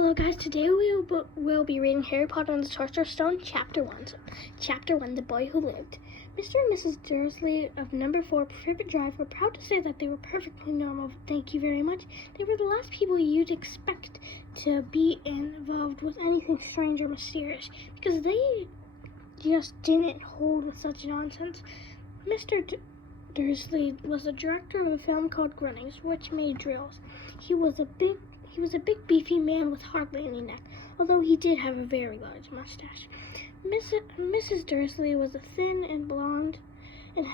Hello guys, today we will be reading Harry Potter and the Sorcerer's Stone, Chapter 1. Chapter 1, The Boy Who Lived. Mr. and Mrs. Dursley of Number 4 Privet Drive were proud to say that they were perfectly normal. Thank you very much. They were the last people you'd expect to be involved with anything strange or mysterious, because they just didn't hold with such nonsense. Mr. Dursley was the director of a film called Grunnings, which made drills. He was a big, beefy man with hardly any neck, although he did have a very large mustache. Mrs. Dursley was thin and blonde, and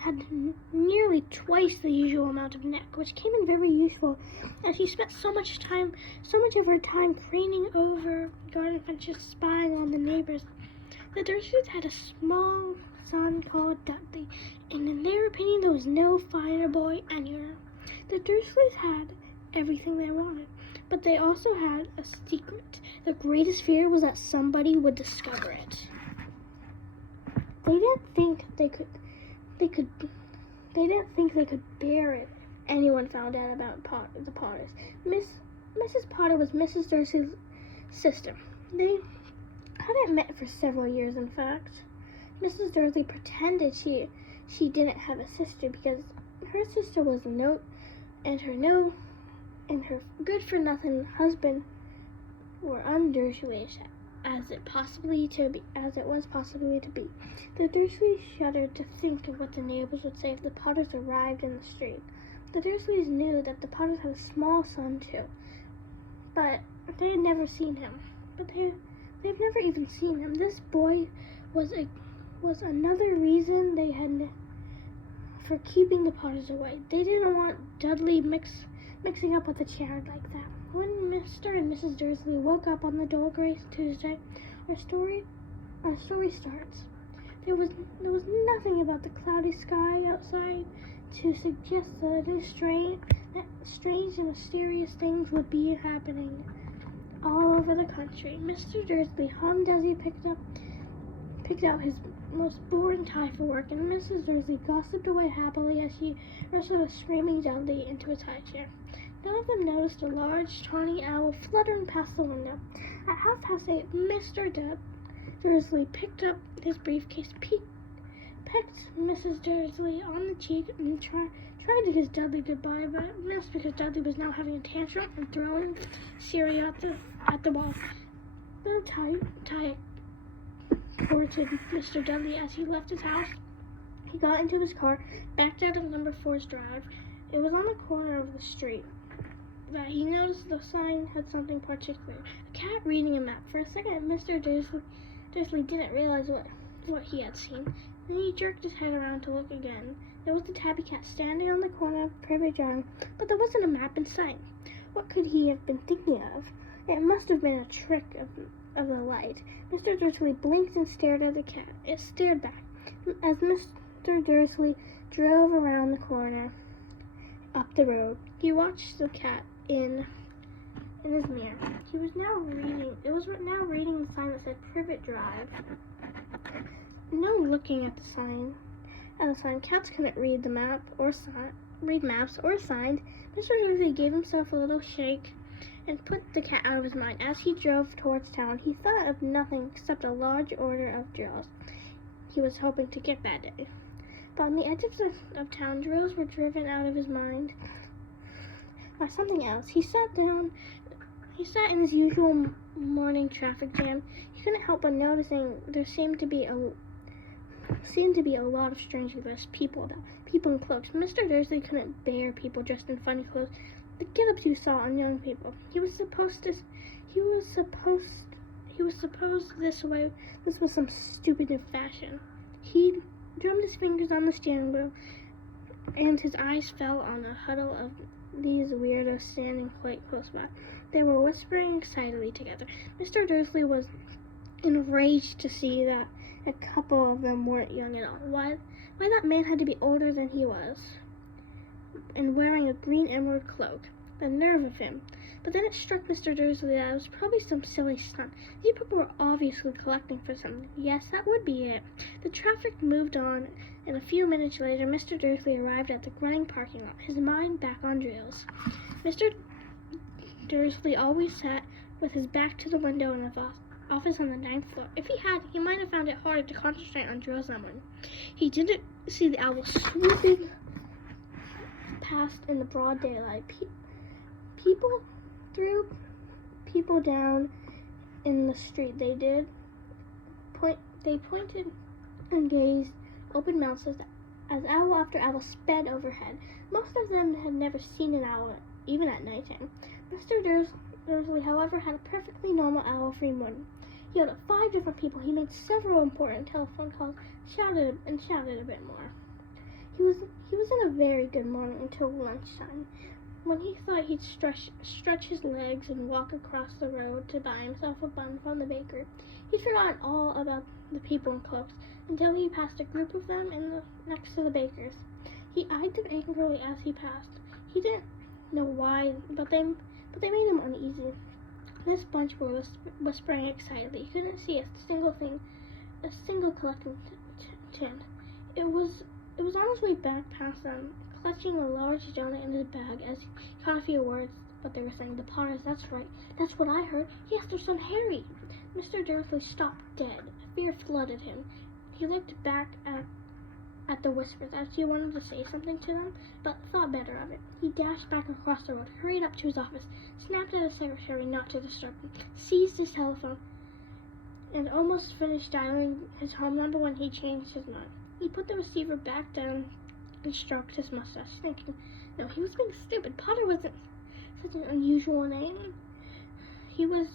had nearly twice the usual amount of neck, which came in very useful, as she spent so much of her time craning over garden fences, spying on the neighbors. The Dursleys had a small son called Dudley, and in their opinion, there was no finer boy anywhere. The Dursleys had everything they wanted, but they also had a secret. Their greatest fear was that somebody would discover it. They didn't think they could bear it. Anyone found out about the Potters. Mrs. Potter was Mrs. Dursley's sister. They hadn't met for several years, in fact. Mrs. Dursley pretended she didn't have a sister because her sister was a note, and her good-for-nothing husband were un-Dursleyish as it was possibly to be. The Dursleys shuddered to think of what the neighbors would say if the Potters arrived in the street. The Dursleys knew that the Potters had a small son too, but they had never seen him. They've never even seen him. This boy was another reason they had for keeping the Potters away. They didn't want Dudley mixing up with a child like that. When Mr. and Mrs. Dursley woke up on the dull gray Tuesday, our story starts. There was nothing about the cloudy sky outside to suggest that strange and mysterious things would be happening all over the country. Mr. Dursley hummed as he picked out his most boring tie for work, and Mrs. Dursley gossiped away happily as she wrestled a screaming Dudley into his high chair. None of them noticed a large tawny owl fluttering past the window. At 8:30, Mr. Dursley picked up his briefcase, pecked Mrs. Dursley on the cheek, and tried to kiss Dudley goodbye, but missed because Dudley was now having a tantrum and throwing cereal at the wall. No tie reported Mr. Dudley as he left his house. He got into his car, backed out of Number 4's drive. It was on the corner of the street that he noticed the sign had something particular. A cat reading a map. For a second, Mr. Dursley didn't realize what he had seen. Then he jerked his head around to look again. There was the tabby cat standing on the corner of Privet Drive, but there wasn't a map in sight. What could he have been thinking of? It must have been a trick of the light. Mr. Dursley blinked and stared at the cat. It stared back. As Mr. Dursley drove around the corner up the road, he watched the cat in his mirror. It was now reading the sign that said Privet Drive. No looking at the sign. Cats couldn't read the map read maps or signs. Mr. Dursley gave himself a little shake and put the cat out of his mind. As he drove towards town, he thought of nothing except a large order of drills he was hoping to get that day. But on the edge of town, drills were driven out of his mind by something else. He sat in his usual morning traffic jam. He couldn't help but noticing there seemed to be a lot of strangely dressed people about. People in cloaks. Mr. Dursley couldn't bear people dressed in funny clothes. The get-ups you saw on young people. He was supposed this was some stupid new fashion. He drummed his fingers on the steering wheel, and his eyes fell on a huddle of these weirdos standing quite close by. They were whispering excitedly together. Mr. Dursley was enraged to see that a couple of them weren't young at all. Why that man had to be older than he was, and wearing a green emerald cloak. The nerve of him. But then it struck Mr. Dursley that it was probably some silly stunt. These people were obviously collecting for something. Yes, that would be it. The traffic moved on, and a few minutes later, Mr. Dursley arrived at the Grunning parking lot, his mind back on drills. Mr. Dursley always sat with his back to the window in the office on the 9th floor. If he had, he might have found it harder to concentrate on drills than one. He didn't see the owl swooping past in the broad daylight. People threw people down in the street. They pointed and gazed open mouths as owl after owl sped overhead. Most of them had never seen an owl, even at nighttime. Mr. Dursley, however, had a perfectly normal owl-free morning. He yelled at 5 different people. He made several important telephone calls, shouted a bit more. He was in a very good morning until lunchtime, when he thought he'd stretch his legs and walk across the road to buy himself a bun from the baker. He'd forgotten all about the people in cloaks until he passed a group of them next to the baker's. He eyed them angrily as he passed. He didn't know why, but they made him uneasy. This bunch were whispering excitedly. He couldn't see a single collecting tin. It was on his way back past them, clutching a large donut in his bag as he caught a few words, but they were saying, "The Potters, that's right. That's what I heard. Yes, their son Harry." Mr. Dursley stopped dead. Fear flooded him. He looked back at the whispers as he wanted to say something to them, but thought better of it. He dashed back across the road, hurried up to his office, snapped at his secretary not to disturb him, seized his telephone, and almost finished dialing his home number when he changed his mind. He put the receiver back down and stroked his mustache, thinking, no, he was being stupid. Potter wasn't such an unusual name. He was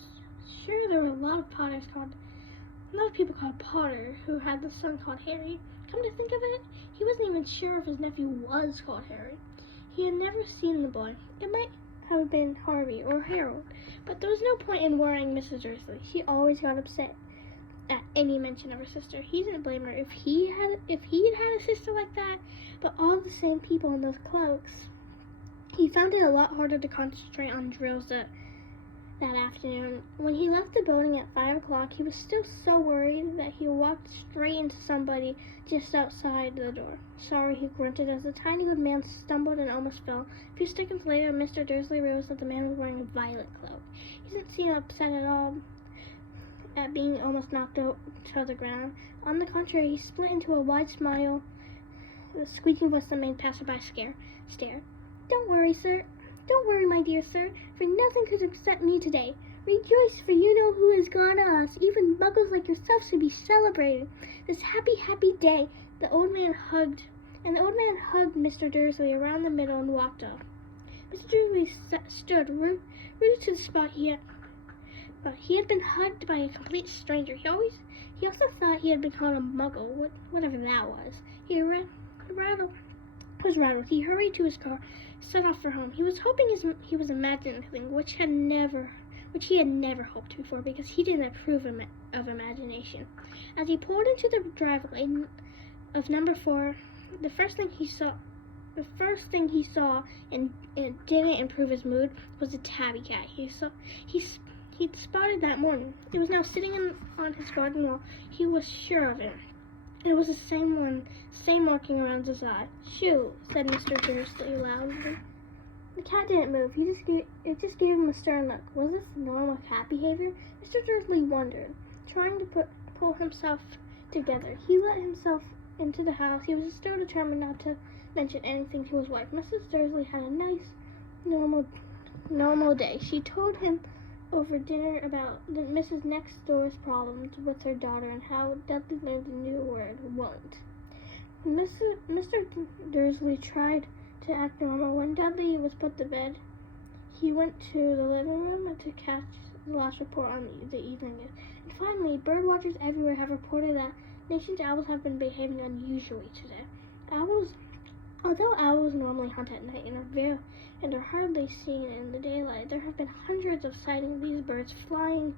sure there were a lot of people called Potter who had the son called Harry. Come to think of it, he wasn't even sure if his nephew was called Harry. He had never seen the boy. It might have been Harvey or Harold, but there was no point in worrying Mrs. Dursley. She always got upset at any mention of her sister. He didn't blame her if he had had a sister like that, but all the same people in those cloaks. He found it a lot harder to concentrate on drills that afternoon. When he left the building at 5 o'clock, he was still so worried that he walked straight into somebody just outside the door. "Sorry," he grunted as the tiny good man stumbled and almost fell. A few seconds later, Mr. Dursley realized that the man was wearing a violet cloak. He didn't seem upset at all at being almost knocked out to the ground. On the contrary, he split into a wide smile, the squeaking voice that made passerby stare. "Don't worry, sir. Don't worry, my dear sir, for nothing could upset me today. Rejoice, for you know who has gone us. Even muggles like yourself should be celebrated this happy, happy day." The old man hugged Mr. Dursley around the middle and walked off. Mr. Dursley stood rooted to the spot. He had been hugged by a complete stranger. He also thought he had been called a muggle, whatever that was. He was rattled. He hurried to his car, set off for home. He was hoping he was imagining a thing which he had never hoped before, because he didn't approve of imagination. As he pulled into the driveway of number 4, the first thing he saw and it didn't improve his mood was a tabby cat he'd spotted that morning. It was now sitting on his garden wall. He was sure of it. It was the same marking around his eye. "Shoo," said Mr. Dursley loudly. The cat didn't move. It just gave him a stern look. Was this normal cat behavior? Mr. Dursley wondered, trying to pull himself together. He let himself into the house. He was still determined not to mention anything to his wife. Mrs. Dursley had a nice, normal day. She told him over dinner about Mrs. Next Door's problems with her daughter and how Dudley learned a new word, "won't." Mr. Dursley tried to act normal. When Dudley was put to bed, he went to the living room to catch the last report on the evening news. And finally, bird watchers everywhere have reported that nation's owls have been behaving unusually today. Although owls normally hunt at night and are hardly seen in the daylight, there have been hundreds of sightings of these birds flying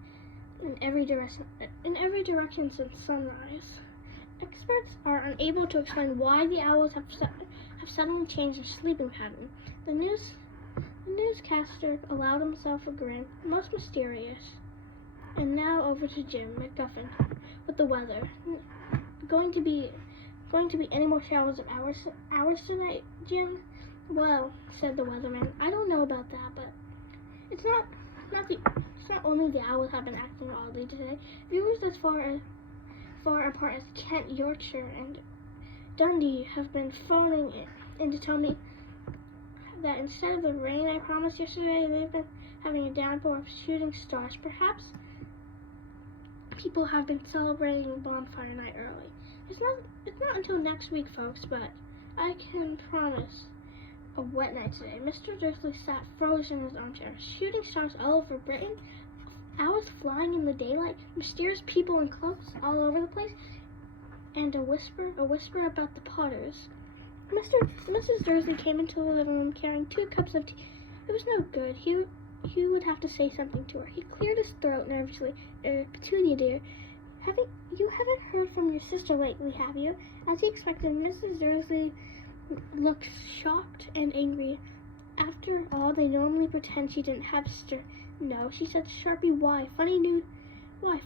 in every direction since sunrise. Experts are unable to explain why the owls have suddenly changed their sleeping pattern. The newscaster allowed himself a grin, most mysterious. And now over to Jim McGuffin with the weather. Going to be any more showers of hours tonight, Jim? "Well," said the weatherman, "I don't know about that, but It's not only the owls have been acting oddly today. Viewers as far apart as Kent, Yorkshire, and Dundee have been phoning in to tell me that instead of the rain I promised yesterday, they've been having a downpour of shooting stars. Perhaps people have been celebrating bonfire night early. It's not until next week, folks, but I can promise a wet night today. Mr. Dursley sat frozen in his armchair. Shooting stars all over Britain, owls flying in the daylight, mysterious people in cloaks all over the place, and a whisper about the Potters. Mrs. Dursley came into the living room carrying 2 cups of tea. It was no good. He would have to say something to her. He cleared his throat nervously. Petunia, dear, you haven't heard from your sister lately, have you? As he expected, Mrs. Dursley looked shocked and angry. After all, they normally pretend she didn't have a sister. No, she said sharply. Why? Why?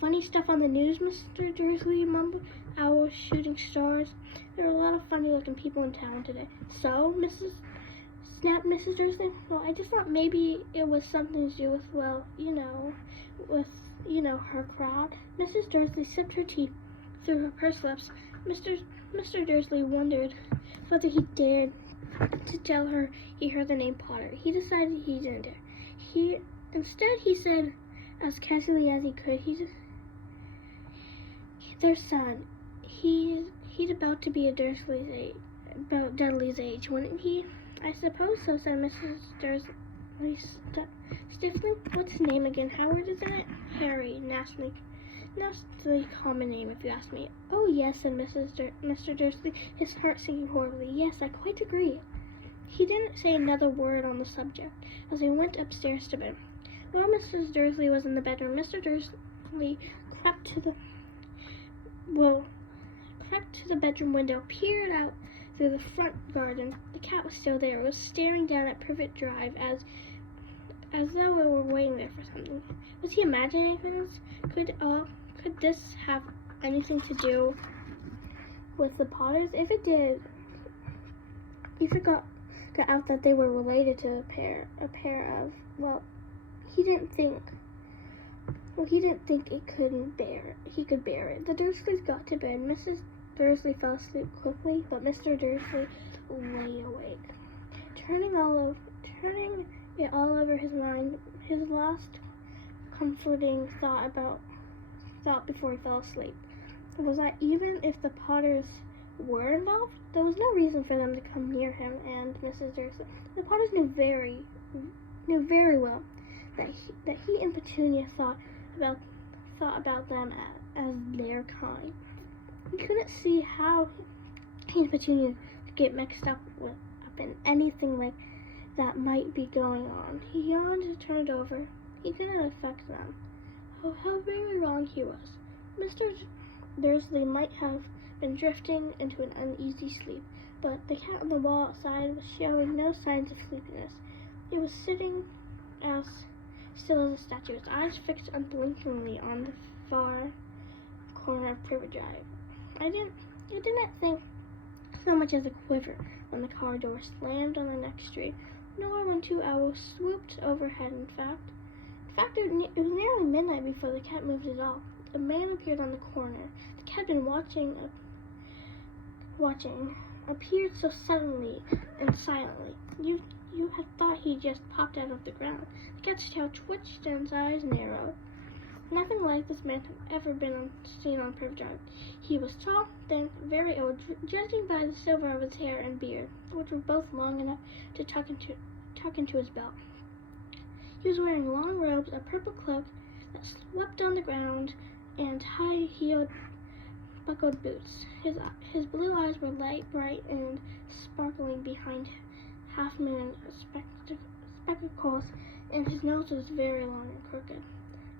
Funny stuff on the news, Mr. Dursley mumbled. Owls shooting stars. There are a lot of funny-looking people in town today. So, snapped Mrs. Dursley. Well, I just thought maybe it was something to do with, well, her crowd. Mrs. Dursley sipped her tea through her pursed lips. Mr. Dursley wondered whether he dared to tell her he heard the name Potter. He decided he didn't dare. Instead, he said, as casually as he could, their son. He's about to be a Dursley's age, about Dudley's age, wouldn't he? I suppose so, said Mrs. Dursley stiffly. What's his name again? Howard, isn't it? Harry, nastily common name, if you ask me. Oh, yes, said Mr. Dursley, his heart sinking horribly. Yes, I quite agree. He didn't say another word on the subject as he went upstairs to bed. While Mrs. Dursley was in the bedroom, Mr. Dursley crept to the bedroom window, peered out through the front garden. The cat was still there. It was staring down at Privet Drive as though it were waiting there for something. Was he imagining things? Could this have anything to do with the Potters? If it did, he got out that they were related to a pair of, well, he didn't think he could bear it. The Dursleys got to bed. Mrs. Dursley fell asleep quickly, but Mr. Dursley lay awake, turning it all over his mind. His last comforting thought before he fell asleep was that even if the Potters were involved, there was no reason for them to come near him and Mrs. Dursley. The Potters knew very well that he and Petunia thought about them as their kind. He couldn't see how he and Petunia could get mixed up in anything like that might be going on. He yawned and turned over. He didn't affect them. Oh, how very wrong he was. Mr. Dursley might have been drifting into an uneasy sleep, but the cat on the wall outside was showing no signs of sleepiness. It was sitting as still as a statue, its eyes fixed unblinkingly on the far corner of Privet Drive. It didn't think so much as a quiver when the car door slammed on the next street, nor when 2 owls swooped overhead. In fact, it was nearly midnight before the cat moved at all. A man appeared on the corner. The cat had been watching, appeared so suddenly and silently. You had thought he just popped out of the ground. The cat's tail twitched and his eyes narrowed. Nothing like this man had ever been seen on Privet Drive. He was tall, thin, very old, judging by the silver of his hair and beard, which were both long enough to tuck into his belt. He was wearing long robes, a purple cloak that swept on the ground, and high-heeled, buckled boots. His blue eyes were light, bright, and sparkling behind half-moon spectacles, and his nose was very long and crooked,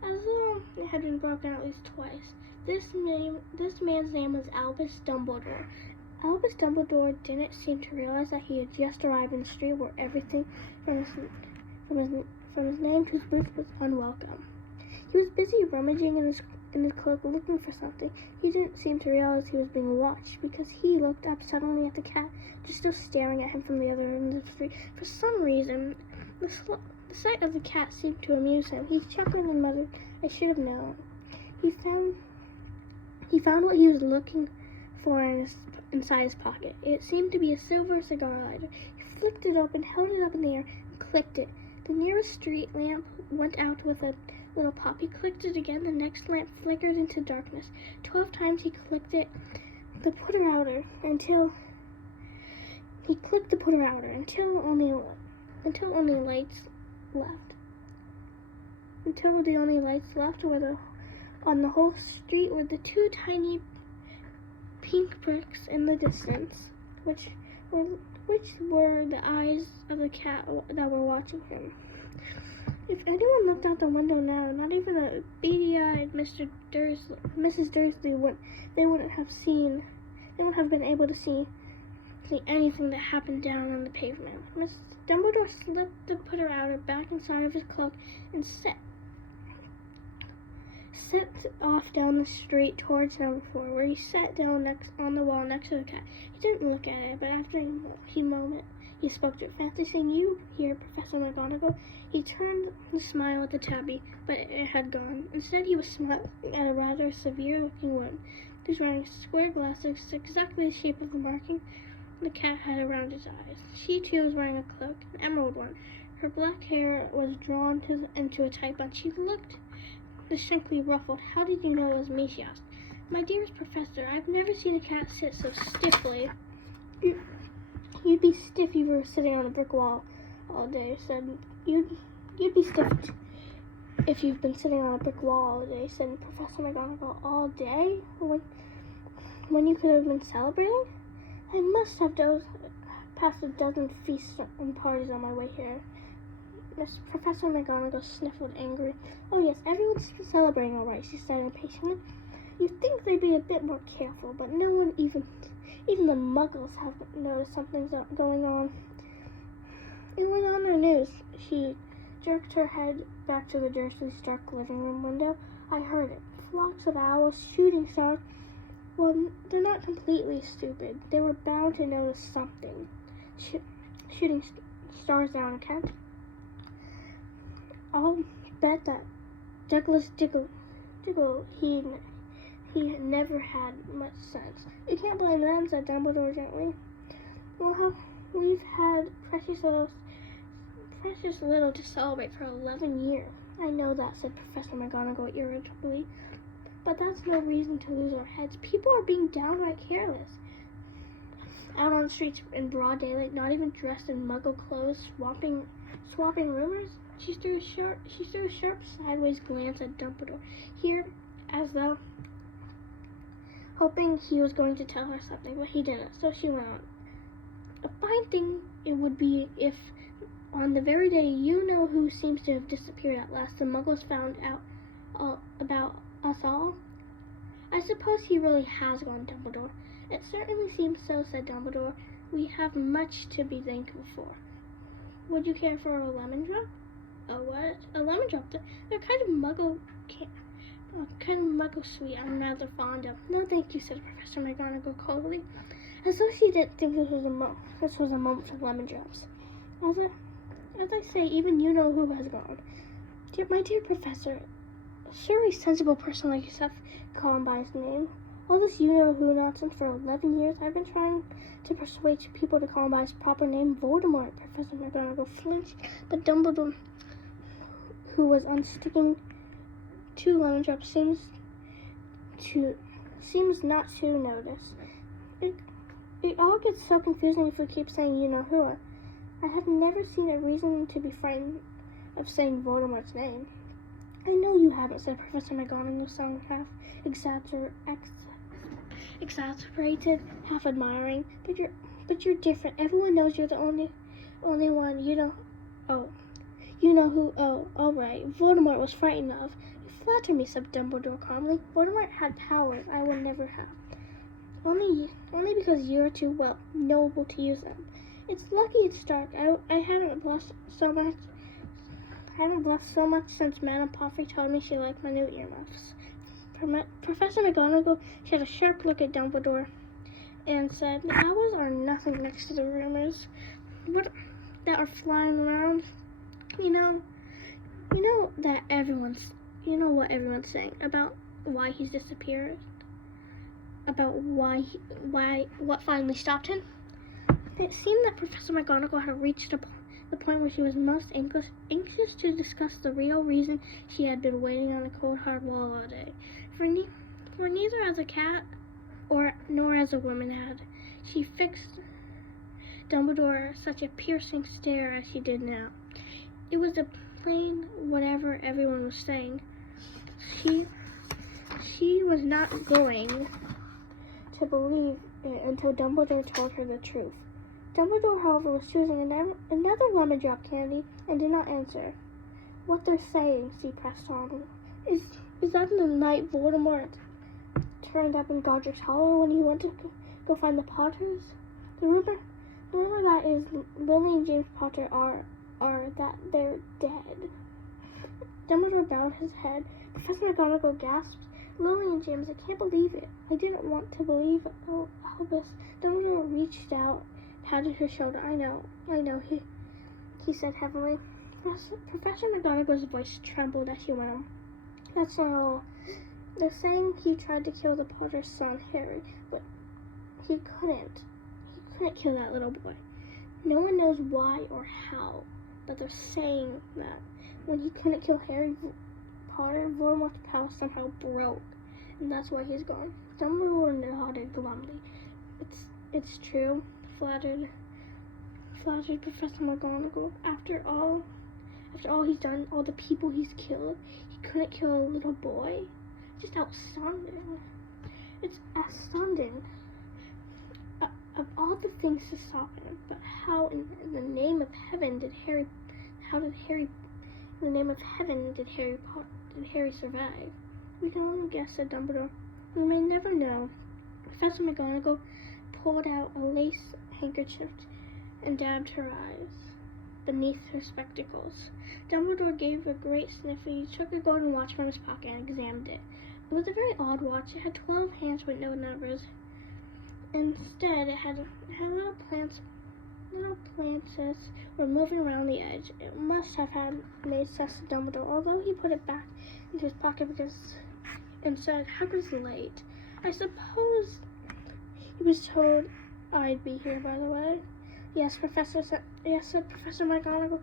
as though it had been broken at least twice. This man's name was Albus Dumbledore. Albus Dumbledore didn't seem to realize that he had just arrived in the street where everything from his name to his boots was unwelcome. He was busy rummaging in his cloak looking for something. He didn't seem to realize he was being watched, because he looked up suddenly at the cat, just still staring at him from the other end of the street. For some reason, The sight of the cat seemed to amuse him. He chuckled and muttered, "I should have known." He found what he was looking for inside his pocket. It seemed to be a silver cigar lighter. He flicked it open, held it up in the air, and clicked it. The nearest street lamp went out with a little pop. He clicked it again. The next lamp flickered into darkness. 12 times he clicked it, the putter outer, until only lights left. Until the only lights left were on the whole street were the 2 tiny pink bricks in the distance, which were the eyes of the cat that were watching him. If anyone looked out the window now, not even a beady-eyed Mrs. Dursley wouldn't have been able to see anything that happened down on the pavement. Miss Dumbledore slipped the putter outer back inside of his cloak and set off down the street towards number 4, where he sat down on the wall next to the cat. He didn't look at it, but after a moment, he spoke to it. "Fancy seeing you here, Professor McGonagall." He turned to smile at the tabby, but it had gone. Instead, he was smiling at a rather severe-looking woman. He was wearing square glasses, exactly the shape of the marking the cat had around his eyes. She, too, was wearing a cloak, an emerald one. Her black hair was drawn into a tight bun. She looked distinctly ruffled. "How did you know it was me?" she asked. "My dearest Professor, I've never seen a cat sit so stiffly." You'd be stiff if you were sitting on a brick wall all day," said. You'd be stiff if you've been sitting on a brick wall all day," said Professor McGonagall. "All day? When you could have been celebrating? I must have passed a dozen feasts and parties on my way here." Professor McGonagall sniffled angrily. "Oh yes, everyone's celebrating all right," she said impatiently. "You'd think they'd be a bit more careful, but no one, even the Muggles, have noticed something's going on. It was on their news." She jerked her head back to the Dursleys' dark living room window. "I heard it. Flocks of owls, shooting stars. Well, they're not completely stupid. They were bound to notice something. Shooting stars down in Kent. I'll bet that Douglas Diggle, he never had much sense." "You can't blame them," said Dumbledore gently. We've had precious little to celebrate for 11 years. "I know that," said Professor McGonagall irritably. "But that's no reason to lose our heads. People are being downright careless. Out on the streets in broad daylight, not even dressed in Muggle clothes, swapping rumors." She threw a sharp sideways glance at Dumbledore, here as though hoping he was going to tell her something, but he didn't, so she went on. "A fine thing it would be if, on the very day you-know-who seems to have disappeared at last, the Muggles found out about us all." "I suppose he really has gone, Dumbledore." "It certainly seems so," said Dumbledore. "We have much to be thankful for. Would you care for a lemon drop?" "A what?" "A lemon drop. They're kind of Muggle sweet I'm rather fond of." "No, thank you," said Professor McGonagall coldly, as though she didn't think this was a moment for lemon drops. As I say, even you-know-who has gone. My dear Professor, surely a sensible person like yourself call him by his name. All this you-know-who nonsense for 11 years. I've been trying to persuade people to call him by his proper name, Voldemort." Professor McGonagall flinched, but Dumbledore, who was unsticking 2 lemon drops, seems not to notice. It all gets so confusing if we keep saying you-know-who. I have never seen a reason to be frightened of saying Voldemort's name." "I know you haven't," said Professor McGonagall, sounding half exasperated, half admiring. But you're different. Everyone knows you're the only one. You know who. Oh, all right. Voldemort was frightened of." "You flatter me," said Dumbledore calmly. "Voldemort had powers I will never have. Only because you're too noble to use them. It's lucky it's dark. I haven't blushed so much since Madame Pomfrey told me she liked my new earmuffs." Professor McGonagall shed a sharp look at Dumbledore and said, "The owls are nothing next to the rumors that are flying around. You know, you know that you know what everyone's saying about why he's disappeared, about what finally stopped him. It seemed that Professor McGonagall had reached the point where she was most anxious to discuss the real reason she had been waiting on the cold hard wall all day. For neither as a cat nor as a woman had she fixed Dumbledore such a piercing stare as she did now. It was a plain whatever everyone was saying. She was not going to believe it until Dumbledore told her the truth. Dumbledore, however, was choosing another lemon drop candy and did not answer. What they're saying, she pressed on. Is that the night Voldemort turned up in Godric's Hollow when he went to go find the Potters? The rumor that is Lily and James Potter are that they're dead. Dumbledore bowed his head. Professor McGonagall gasped. Lily and James, I can't believe it. I didn't want to believe Albus. Dumbledore reached out, patted her shoulder. I know, he said heavily. Professor McGonagall's voice trembled as she went on. That's not all. They're saying he tried to kill the Potter's son, Harry, but he couldn't. He couldn't kill that little boy. No one knows why or how, but they're saying that when he couldn't kill Harry Potter, Voldemort's power somehow broke, and that's why he's gone. Dumbledore nodded glumly. It's true, flattered Professor McGonagall. After all he's done, all the people he's killed, he couldn't kill a little boy. Just astounding. It's astounding. Of all the things to stop him, but how in the name of heaven did Harry survive? We can only guess, said Dumbledore. We may never know. Professor McGonagall pulled out a lace handkerchief and dabbed her eyes beneath her spectacles. Dumbledore gave a great sniff. He took a golden watch from his pocket and examined it. It was a very odd watch. It had 12 hands with no numbers. Instead, it had little plants. Little plants were moving around the edge. It must have made sense to Dumbledore, although he put it back into his pocket and said, Hagrid's late. I suppose he was told I'd be here, by the way. Yes, said Professor McGonagall.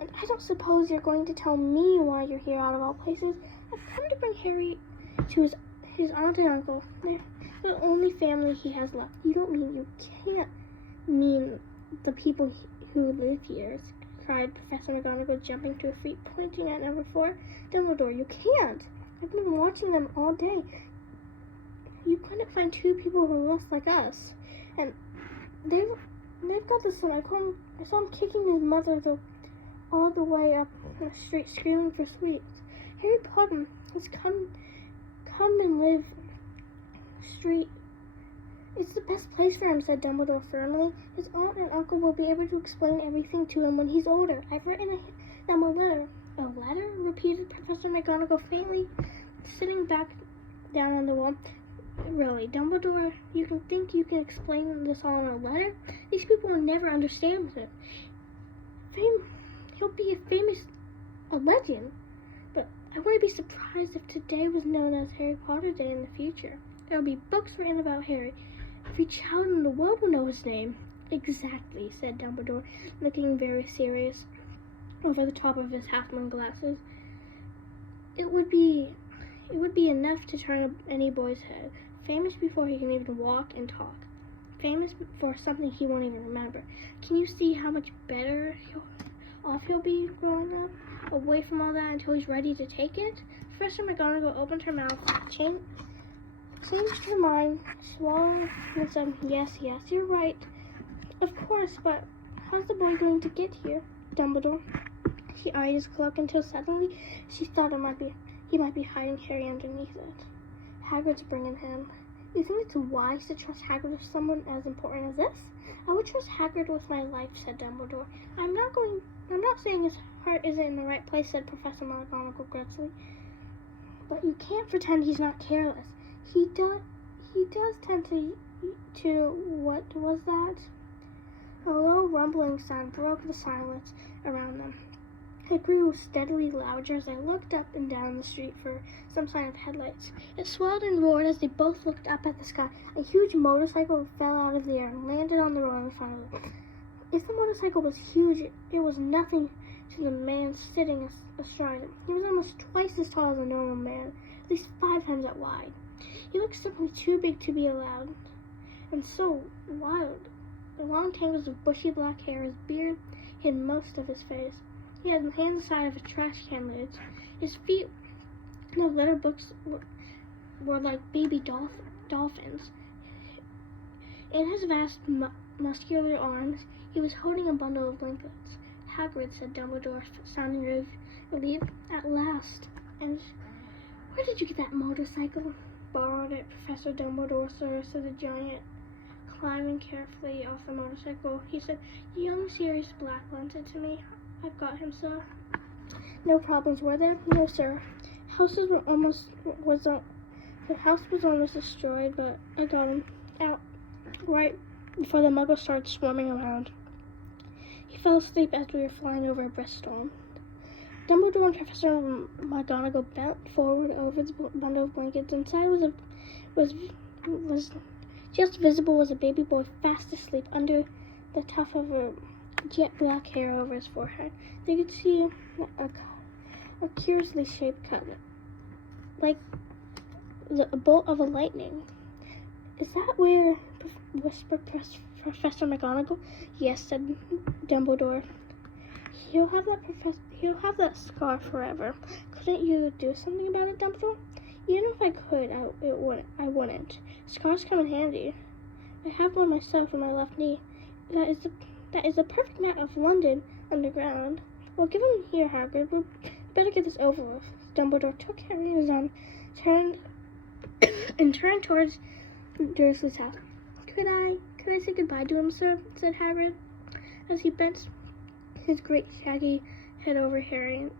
And I don't suppose you're going to tell me why you're here out of all places. I've come to bring Harry to his aunt and uncle. They're the only family he has left. You can't mean the people who live here, cried Professor McGonagall, jumping to her feet, pointing at number 4. Dumbledore, you can't. I've been watching them all day. You couldn't find 2 people who are less like us. And they've got the son. I saw him kicking his mother all the way up the street, screaming for sweets. Harry Potter has come and live street. It's the best place for him, said Dumbledore firmly. His aunt and uncle will be able to explain everything to him when he's older. I've written them a letter. A letter? Repeated Professor McGonagall faintly, sitting back down on the wall. Really, Dumbledore, you can explain this all in a letter? These people will never understand it. He'll be a legend. But I wouldn't be surprised if today was known as Harry Potter Day in the future. There will be books written about Harry. Every child in the world will know his name. Exactly, said Dumbledore, looking very serious over the top of his half-moon glasses. It would be enough to turn up any boy's head. Famous before he can even walk and talk. Famous for something he won't even remember. Can you see how much better off he'll be growing up? Away from all that until he's ready to take it? Professor McGonagall opened her mouth, changed her mind, swallowed, and said, Yes, you're right. Of course, but how's the boy going to get here, Dumbledore? She eyed his cloak until suddenly she thought he might be hiding Harry underneath it. Hagrid's bringing him. You think it's wise to trust Hagrid with someone as important as this? I would trust Hagrid with my life, said Dumbledore. I'm not saying his heart isn't in the right place, said Professor McGonagall gruffly. But you can't pretend he's not careless. He does tend to what was that? A low rumbling sound broke the silence around them. It grew steadily louder as they looked up and down the street for some sign of headlights. It swelled and roared as they both looked up at the sky. A huge motorcycle fell out of the air and landed on the road in front of them. If the motorcycle was huge, it was nothing to the man sitting astride it. He was almost twice as tall as a normal man, at least 5 times that wide. He looked simply too big to be allowed, and so wild. The long tangles of bushy black hair, his beard hid most of his face. He had his hands inside of a trash can lid. His feet in the litter books were like baby dolphins. In his vast, muscular arms, he was holding a bundle of blankets. Hagrid, said Dumbledore, sounding relieved. At last. And where did you get that motorcycle? Borrowed it, Professor Dumbledore, sir, said the giant, climbing carefully off the motorcycle. He said, young Sirius Black lent it to me. I've got him, sir. No problems, were there? No, sir. The house was almost destroyed, but I got him out right before the muggles started swarming around. He fell asleep as we were flying over a brainstorm. Dumbledore and Professor McGonagall bent forward over the bundle of blankets. Inside was just visible was a baby boy fast asleep under the tuft of jet black hair over his forehead. They could see a curiously shaped cut, like a bolt of a lightning. Is that where? Whispered Professor McGonagall. Yes, said Dumbledore. He'll have that scar forever. Couldn't you do something about it, Dumbledore? Even if I could, I wouldn't. Scars come in handy. I have one myself in my left knee. That is the perfect map of London underground. Well, give him here, Hagrid. We better get this over with. Dumbledore took Harry in his arm, turned towards Dursley's house. Could I say goodbye to him, sir? Said Hagrid, as he bent his great shaggy head over Harry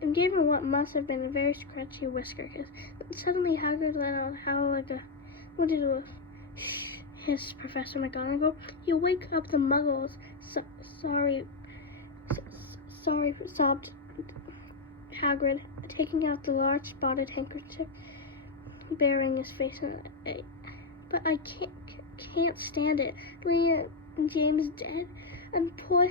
and gave him what must have been a very scratchy whisker kiss. But suddenly Hagrid let out a howl like a wanted to shh, hissed Professor McGonagall. You'll wake up the muggles. Sorry, sobbed Hagrid, taking out the large spotted handkerchief, burying his face in it. But I can't stand it. Leah and James dead, and poor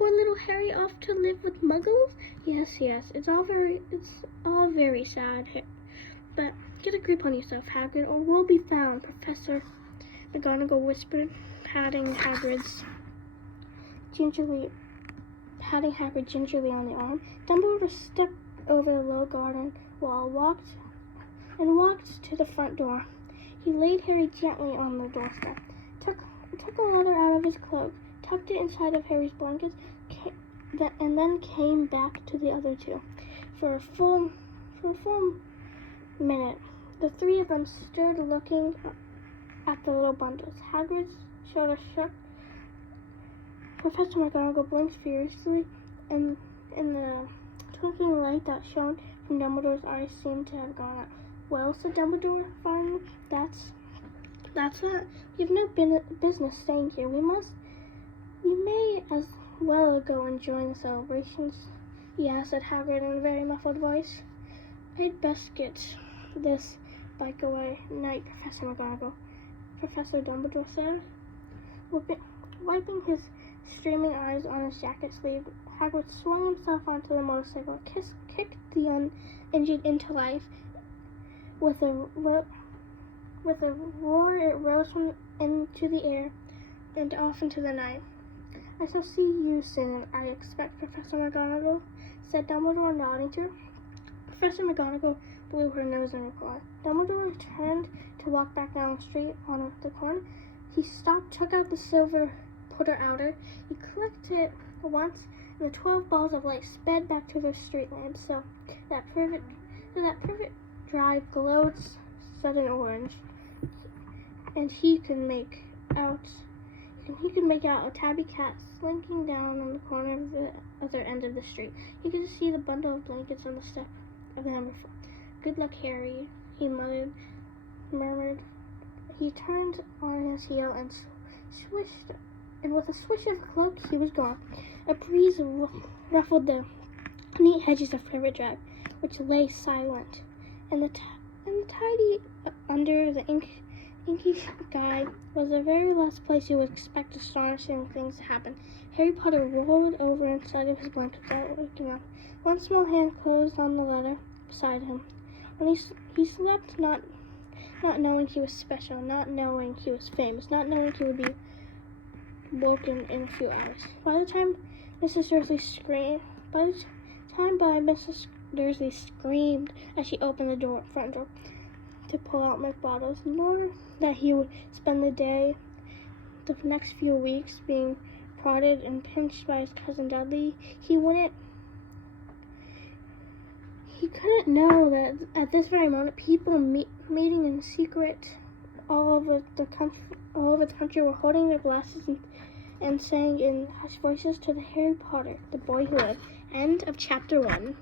little Harry off to live with muggles? Yes, it's all very sad. But get a grip on yourself, Hagrid, or we'll be found, Professor McGonagall whispered, patting Hagrid gingerly on the arm. Dumbledore stepped over the low garden wall, walked to the front door. He laid Harry gently on the doorstep, took a letter out of his cloak, tucked it inside of Harry's blankets, and then came back to the other two. For a full minute, the three of them stood looking at the little bundles. Hagrid's shoulders shook. Professor McGonagall blinked furiously, and the twinkling light that shone from Dumbledore's eyes seemed to have gone out. Well, said Dumbledore finally, that's that. We have no business staying here. We may as well go and join the celebrations. Yeah, said Hagrid in a very muffled voice. I'd best get this bike away. Night, Professor McGonagall. Professor Dumbledore said, wiping his streaming eyes on his jacket sleeve. Hagrid swung himself onto the motorcycle, kicked the uninjured into life. With a roar, it rose into the air and off into the night. I shall see you soon, I expect, Professor McGonagall, said Dumbledore, nodding to her. Professor McGonagall blew her nose in reply. Dumbledore turned to walk back down the street on the corner. He stopped, took out the silver Potter outer. He clicked it once, and the 12 balls of light sped back to their street lamps. So that privet drive glowed sudden orange, and he could make out a tabby cat slinking down on the corner of the other end of the street. He could see the bundle of blankets on the step of the number 4. Good luck, Harry, he murmured. He turned on his heel and with a swish of the cloak, he was gone. A breeze ruffled the neat hedges of Privet Drive, which lay silent, and the tidy under the inky sky was the very last place you would expect astonishing things to happen. Harry Potter rolled over inside of his blanket without waking up. One small hand closed on the letter beside him. When he slept, not knowing he was special, not knowing he was famous, not knowing he would be woken in a few hours. By the time Mrs. Dursley screamed as she opened the front door to pull out milk bottles, nor that he would spend the next few weeks being prodded and pinched by his cousin Dudley, he couldn't know that at this very moment, people meeting in secret all over the country were holding their glasses and saying in hushed voices to the Harry Potter, the boy who lived. End of chapter 1.